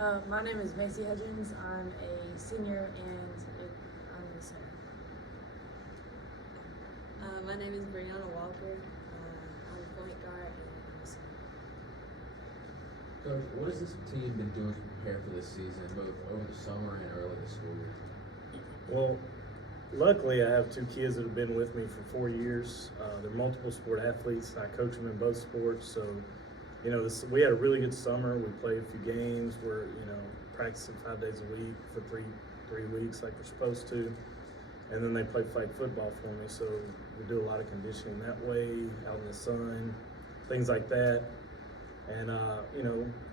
My name is Macy Hudgens. I'm a senior and I'm the center. My name is Brianna Walker. I'm a point guard and I'm a center. Coach, what has this team been doing to prepare for this season, both over the summer and early this school year? Well, luckily I have two kids that have been with me for 4 years. They're multiple sport athletes. I coach them in both sports. So, we had a really good summer. We played a few games. We're, practicing 5 days a week for three weeks like we're supposed to. And then they play flag football for me. So we do a lot of conditioning that way, out in the sun, things like that. And,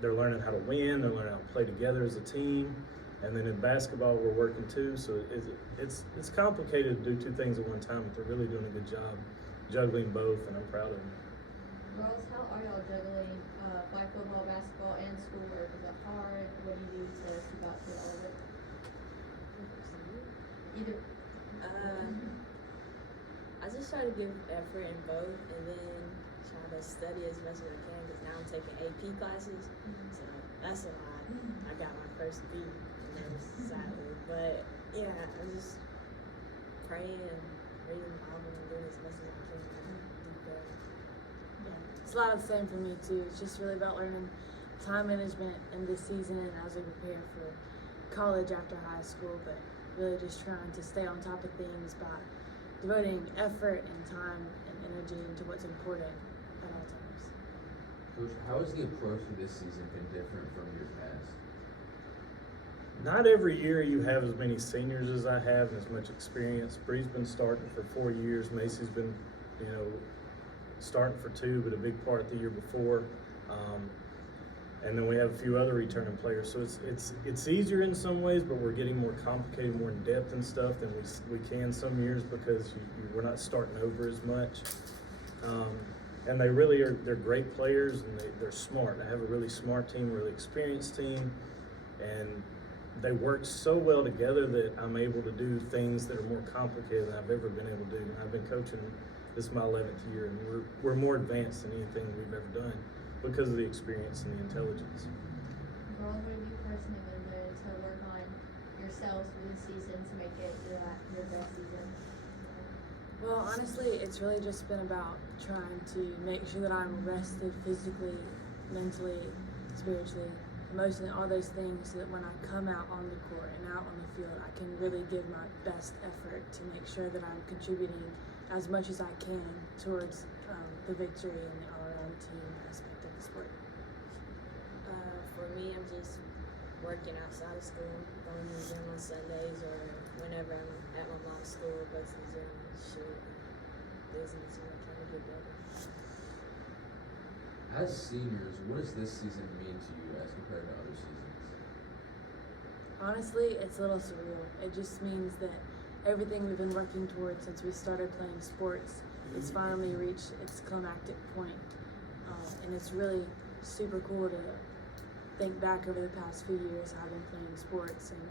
they're learning how to win. They're learning how to play together as a team. And then in basketball, we're working too. So it's complicated to do two things at one time, but they're really doing a good job juggling both, and I'm proud of them. Girls, how are y'all juggling flag football, basketball, and schoolwork? Is it hard? What do you do to keep up with all of it? Either. I just try to give effort in both and then try to study as much as I can because now I'm taking AP classes. So that's a lot. I got my first B and that was sadly. But yeah, I'm just praying and reading the Bible and doing as much as I can to do better. Yeah, it's a lot of the same for me too. It's just really about learning time management in this season and as we prepare for college after high school, but really just trying to stay on top of things by devoting effort and time and energy into what's important at all times. Coach, how has the approach to this season been different from years past? Not every year you have as many seniors as I have and as much experience. Bree's been starting for 4 years. Macy's been, starting for 2, but a big part the year before. And then we have a few other returning players. So it's easier in some ways, but we're getting more complicated, more in depth and stuff than we can some years because we're not starting over as much. And they really are. They're great players and they're smart. I have a really smart team, a really experienced team, and they work so well together that I'm able to do things that are more complicated than I've ever been able to do. I've been coaching, this is my 11th year, and we're more advanced than anything we've ever done because of the experience and the intelligence. Girls, what have you personally been doing to work on yourselves for this season to make it your best season? Well, honestly, it's really just been about trying to make sure that I'm rested physically, mentally, spiritually, emotionally, all those things, so that when I come out on the court and out on the field, I can really give my best effort to make sure that I'm contributing as much as I can towards the victory and the all-around team aspect of the sport. For me, I'm just working outside of school, going to the gym on Sundays or whenever I'm at my mom's school, go to the gym and shoot. Business, trying to get better. As seniors, what does this season mean to you as compared to other seasons? Honestly, it's a little surreal. It just means that everything we've been working towards since we started playing sports, it's finally reached its climactic point. And it's really super cool to think back over the past few years how I've been playing sports and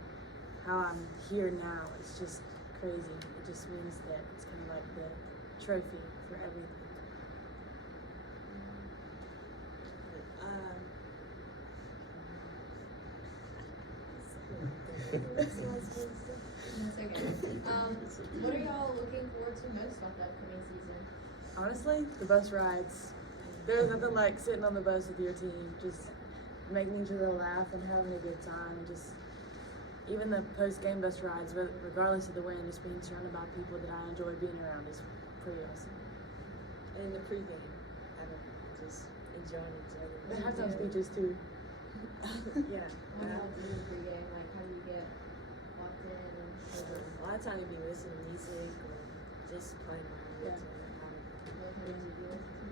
how I'm here now. It's just crazy. It just means that it's kind of like the trophy for everything. That's okay. What are y'all looking forward to most about the upcoming season? Honestly, the bus rides. There's nothing like sitting on the bus with your team, just making each other laugh and having a good time. Just even the post-game bus rides, regardless of the win, just being surrounded by people that I enjoy being around is pretty awesome. And the pregame, I don't know, just enjoying each other. The halftime speeches too. Yeah. What y'all do pregame? Like, how do you get locked in? A lot of times we be listening to music or just playing around with Yeah. each other. What kind of music do you listen to?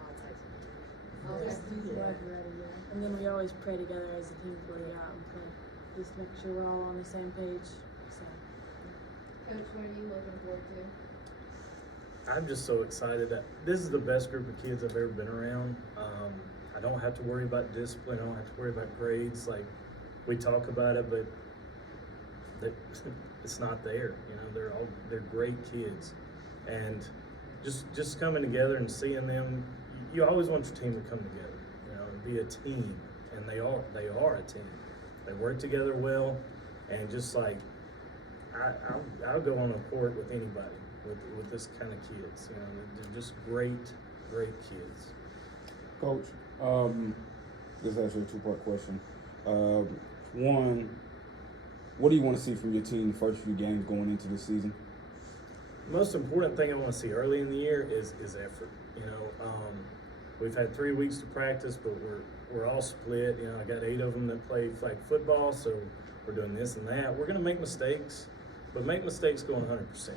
All types of music. Okay. And then we always pray together as a team before we go out and play. Just make sure we're all on the same page. So. Coach, what are you looking forward to? I'm just so excited that this is the best group of kids I've ever been around. I don't have to worry about discipline. I don't have to worry about grades. Like, we talk about it, but it's not there. They're great kids, and just coming together and seeing them. You always want your team to come together, and be a team. and they are a team. They work together well, and just like I'll go on a court with anybody with this kind of kids. You know, they're just great kids. Coach, this is actually a two-part question. One, what do you want to see from your team the first few games going into the season? Most important thing I want to see early in the year is effort. You know, we've had 3 weeks to practice, but we're all split. You know, I got 8 of them that play flag football, so we're doing this and that. We're going to make mistakes, but make mistakes going 100%.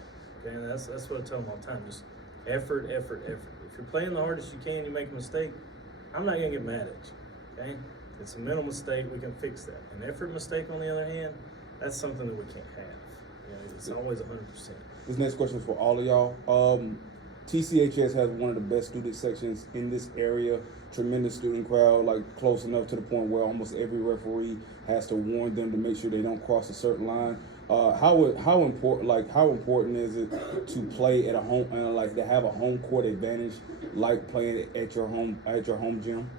Okay, and that's what I tell them all the time. Just effort. If you're playing the hardest you can, you make a mistake, I'm not going to get mad at you. Okay, it's a mental mistake. We can fix that. An effort mistake, on the other hand, that's something that we can't have. You know, it's always 100%. This next question is for all of y'all. TCHS has one of the best student sections in this area. Tremendous student crowd, like close enough to the point where almost every referee has to warn them to make sure they don't cross a certain line. How important is it to play at a home, like to have a home court advantage, like playing at your home gym?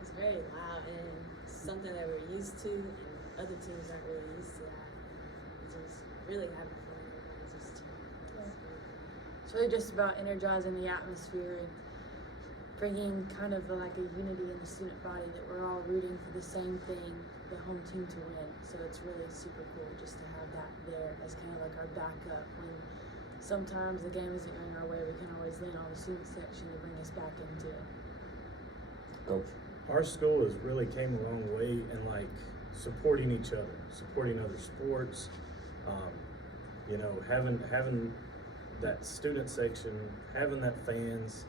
It's very loud and something that we're used to, and other teams aren't really used to that. It's just really having fun. Everybody's just It's really just about energizing the atmosphere and bringing kind of like a unity in the student body that we're all rooting for the same thing, the home team to win. So it's really super cool just to have that there as kind of like our backup. When sometimes the game isn't going our way, we can always lean on the student section to bring us back into it. Coach. Our school has really came a long way in like supporting each other, supporting other sports. You know, having that student section, having that fans.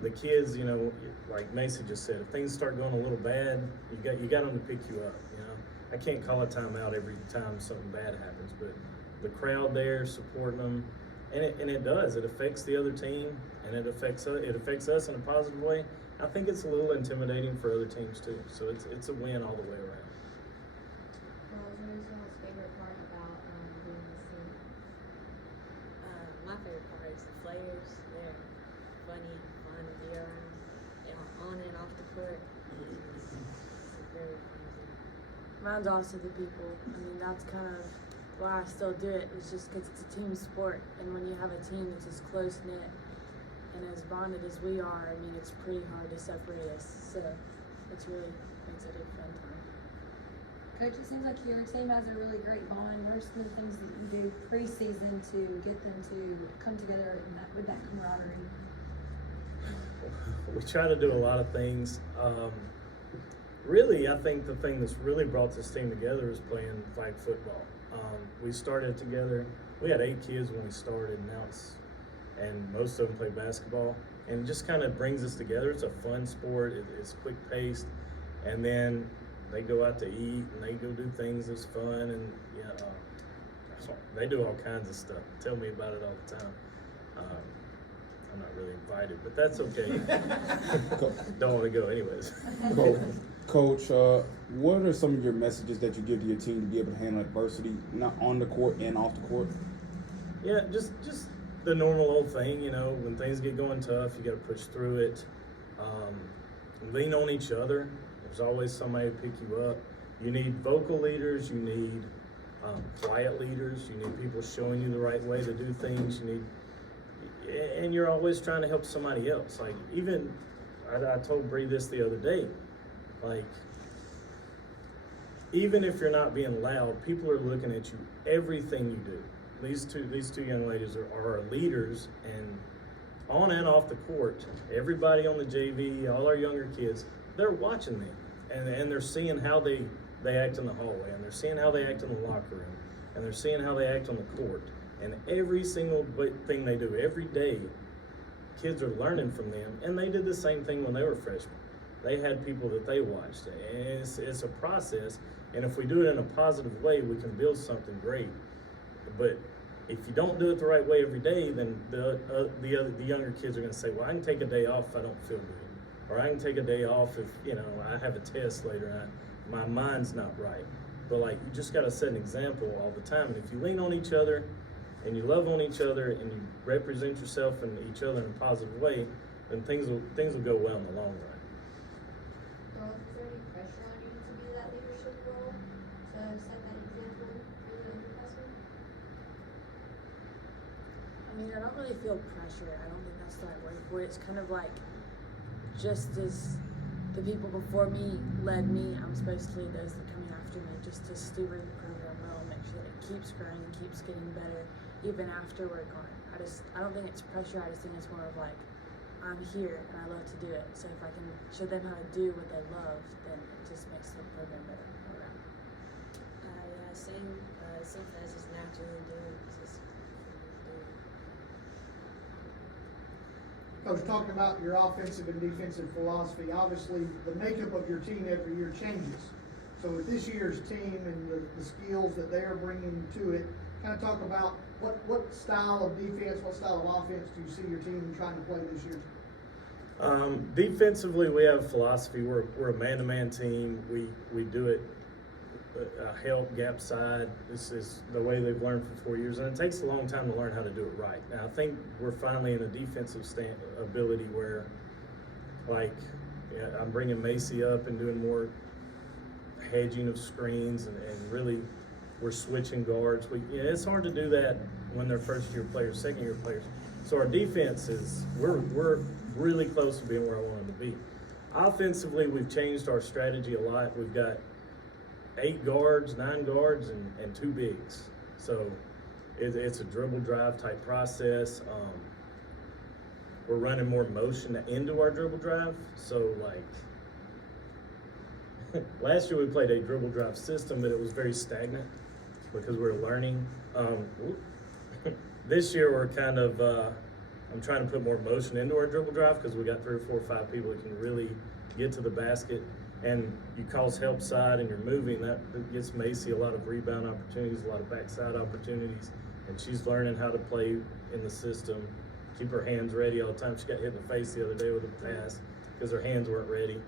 The kids, you know, like Macy just said, if things start going a little bad, you got them to pick you up. You know, I can't call a timeout every time something bad happens, but the crowd there supporting them, and it does. It affects the other team, and it affects us in a positive way. I think it's a little intimidating for other teams too. So it's a win all the way around. What is y'all's favorite part about being this team? My favorite part is the players. They're funny, fun to be around. They are on and off the court. It's very fun to do. Mine's also the people. I mean, that's kind of why I still do it. It's just because it's a team sport, and when you have a team that's as close knit and as bonded as we are, I mean, it's pretty hard to separate us. So it's really makes it a fun time. Coach, it seems like your team has a really great bond. What are some of the things that you do pre-season to get them to come together with that camaraderie? We try to do a lot of things. Really, I think the thing that's really brought this team together is playing flag football. We started together. We had 8 kids when we started, and most of them play basketball. And it just kind of brings us together. It's a fun sport. It's quick paced, and then they go out to eat and they go do things that's fun, and they do all kinds of stuff. Tell me about it all the time. I'm not really invited, but that's okay. Don't want to go anyways. Coach, what are some of your messages that you give to your team to be able to handle adversity, not on the court and off the court? Yeah, just the normal old thing, you know, when things get going tough, you got to push through it. Lean on each other. There's always somebody to pick you up. You need vocal leaders. You need quiet leaders. You need people showing you the right way to do things. And you're always trying to help somebody else. Like even, I told Bree this the other day. Like, even if you're not being loud, people are looking at you. Everything you do. These two young ladies are our leaders, and on and off the court, everybody on the JV, all our younger kids, they're watching them, and they're seeing how they act in the hallway, and they're seeing how they act in the locker room, and they're seeing how they act on the court, and every single thing they do every day, kids are learning from them, and they did the same thing when they were freshmen. They had people that they watched, and it's a process, and if we do it in a positive way, we can build something great. But if you don't do it the right way every day, then the younger kids are going to say, well, I can take a day off if I don't feel good. Or I can take a day off if, you know, I have a test later and my mind's not right. But, like, you just got to set an example all the time. And if you lean on each other and you love on each other and you represent yourself and each other in a positive way, and things will go well in the long run. Girls, is there any pressure on you to be that leadership role, to set that example for the underclassmen? I mean, I don't really feel pressure. I don't think that's the right word for it. It's kind of like just as the people before me led me, I'm supposed to lead those that are coming after me, just to steward the program well, make sure that it keeps growing and keeps getting better even after we're gone. I don't think it's pressure. I just think it's more of like, I'm here and I love to do it. So if I can show them how to do what they love, then it just makes the program better all around. Yeah, same. Something I just naturally do. Just do. Coach, talking about your offensive and defensive philosophy, obviously the makeup of your team every year changes. So with this year's team and the skills that they are bringing to it, kind of talk about what style of defense, what style of offense do you see your team trying to play this year? Defensively, we have a philosophy. We're a man-to-man team. We do it help gap side. This is the way they've learned for 4 years, and it takes a long time to learn how to do it right. Now, I think we're finally in a defensive ability where, like, I'm bringing Macy up and doing more hedging of screens, and really we're switching guards. It's hard to do that when they're first-year players, second-year players. So our defense we're really close to being where I want them to be. Offensively, we've changed our strategy a lot. We've got 8 guards, 9 guards, and 2 bigs. So it's a dribble drive type process. We're running more motion into our dribble drive. So like last year we played a dribble drive system, but it was very stagnant because we were learning. This year we're kind of I'm trying to put more motion into our dribble drive because we got 3 or 4 or 5 people that can really get to the basket. And you cause help side and you're moving, that gets Macy a lot of rebound opportunities, a lot of backside opportunities, and she's learning how to play in the system, keep her hands ready all the time. She got hit in the face the other day with a pass because her hands weren't ready,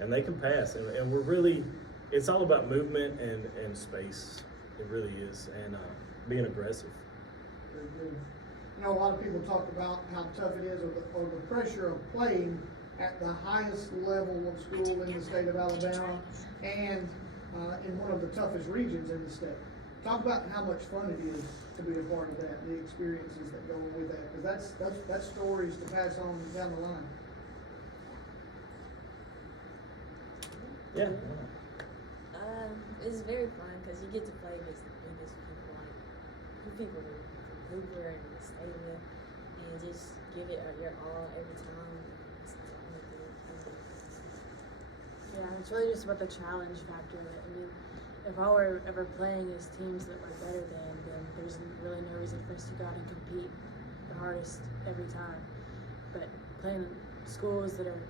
and they can pass. And we're really, it's all about movement and space. It really is, and being aggressive. Very good. You know, a lot of people talk about how tough it is or the pressure of playing at the highest level of school in the state of Alabama and in one of the toughest regions in the state. Talk about how much fun it is to be a part of that, the experiences that go with that, because that's stories to pass on down the line. Yeah. It's very fun because you get to play against the biggest people, like people from Hoover and Stateville, and just give it your all every time. Yeah, it's really just about the challenge factor of it. I mean, if all we're ever playing is teams that we're better than, then there's really no reason for us to go out and compete the hardest every time. But playing schools that are,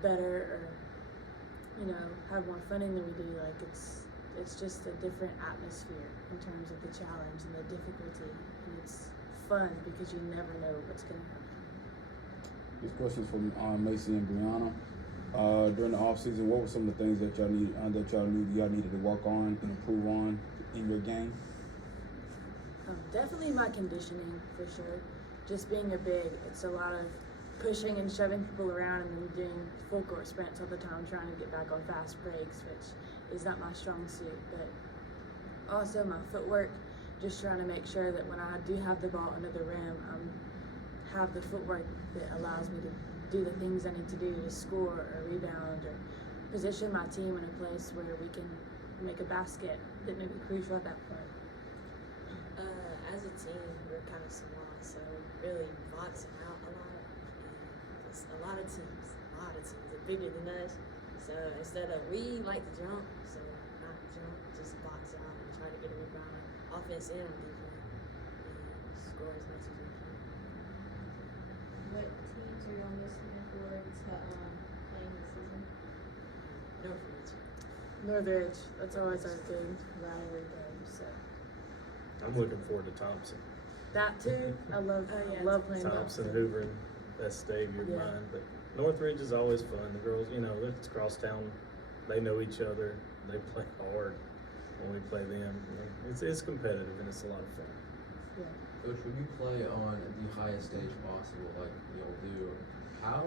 better or, have more funding than we do, like it's just a different atmosphere in terms of the challenge and the difficulty. And it's fun because you never know what's going to happen. This question from Macy and Brianna. During the off season, what were some of the things that y'all knew y'all needed to work on and improve on in your game? Definitely my conditioning, for sure. Just being a big, it's a lot of pushing and shoving people around and then doing full court sprints all the time, trying to get back on fast breaks, which is not my strong suit. But also my footwork, just trying to make sure that when I do have the ball under the rim, have the footwork that allows me to do the things I need to do to score or rebound or position my team in a place where we can make a basket that may be crucial at that point. As a team, we're kind of small, so really boxing out a lot. And it's a lot of teams are bigger than us. So instead of, we like to jump, so not jump, just box out and try to get a rebound, offense and defense, and score as much as we can. What teams are y'all most looking forward to playing this season? Northridge. Northridge, that's always our big rivalry game, so. I'm looking forward to Thompson. That too, I love playing Thompson, Hoover, best stadium of mine. But Northridge is always fun. The girls, it's crosstown. They know each other. They play hard when we play them. It's competitive and it's a lot of fun. Yeah. Coach, when you play on the highest stage possible, like y'all do, how,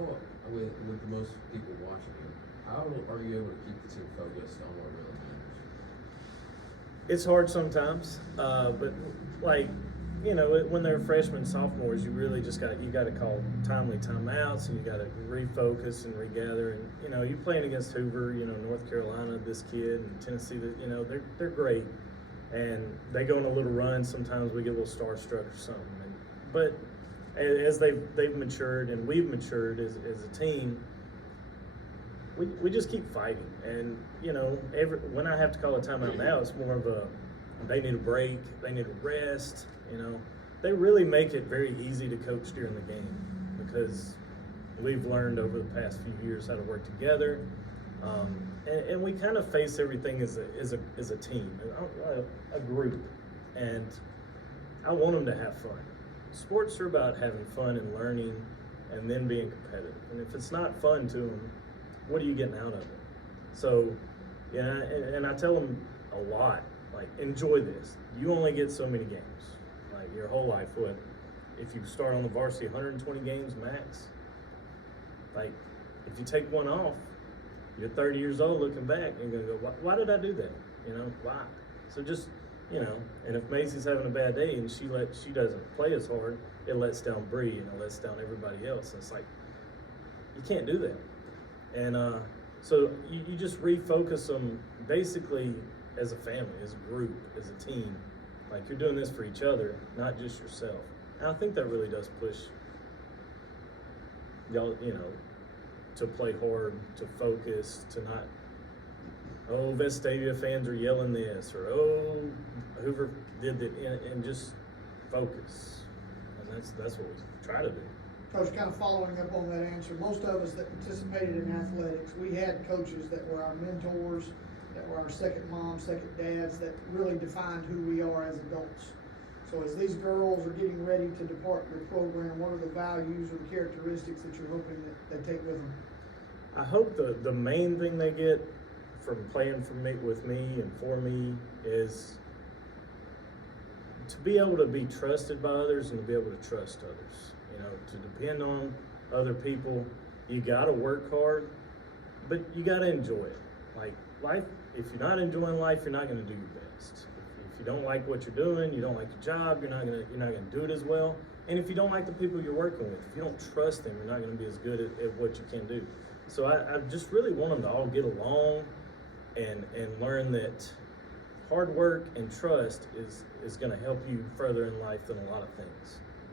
with most people watching you, how are you able to keep the team focused on what really matters? It's hard sometimes, but like, you know, when they're freshmen, sophomores, you really just got to call timely timeouts, and you got to refocus and regather. And you know, you playing against Hoover, you know, North Carolina, this kid, and Tennessee, that, you know, they're great, and they go on a little run. Sometimes we get a little starstruck or something. But as they've matured and we've matured as a team, we just keep fighting. And you know, when I have to call a timeout now, it's more of a they need a break, they need a rest. You know, they really make it very easy to coach during the game because we've learned over the past few years how to work together, and we kind of face everything as a team, a group, and I want them to have fun. Sports are about having fun and learning, and then being competitive. And if it's not fun to them, what are you getting out of it? So, yeah, and I tell them a lot, like, enjoy this. You only get so many games. Like your whole life, if you start on the varsity, 120 games max. Like, if you take one off, you're 30 years old looking back, and you're gonna go, why did I do that? You know, why? So just, you know, and if Macy's having a bad day and she doesn't play as hard, it lets down Bree and it lets down everybody else. And it's like, you can't do that. And so you just refocus them basically as a family, as a group, as a team. Like, you're doing this for each other, not just yourself. And I think that really does push y'all, you know, to play hard, to focus, to not, oh, Vestavia fans are yelling this, or oh, Hoover did that, and just focus. And that's what we try to do. Coach, kind of following up on that answer, most of us that participated in athletics, we had coaches that were our mentors, that were our second moms, second dads, that really defined who we are as adults. So as these girls are getting ready to depart your program, what are the values or the characteristics that you're hoping that they take with them? I hope the main thing they get from playing with me and for me is to be able to be trusted by others and to be able to trust others. You know, to depend on other people. You gotta work hard, but you gotta enjoy it. Like, life, if you're not enjoying life, you're not gonna do your best. If you don't like what you're doing, you don't like your job, you're not gonna do it as well. And if you don't like the people you're working with, if you don't trust them, you're not gonna be as good at what you can do. So I just really want them to all get along and learn that hard work and trust is gonna help you further in life than a lot of things.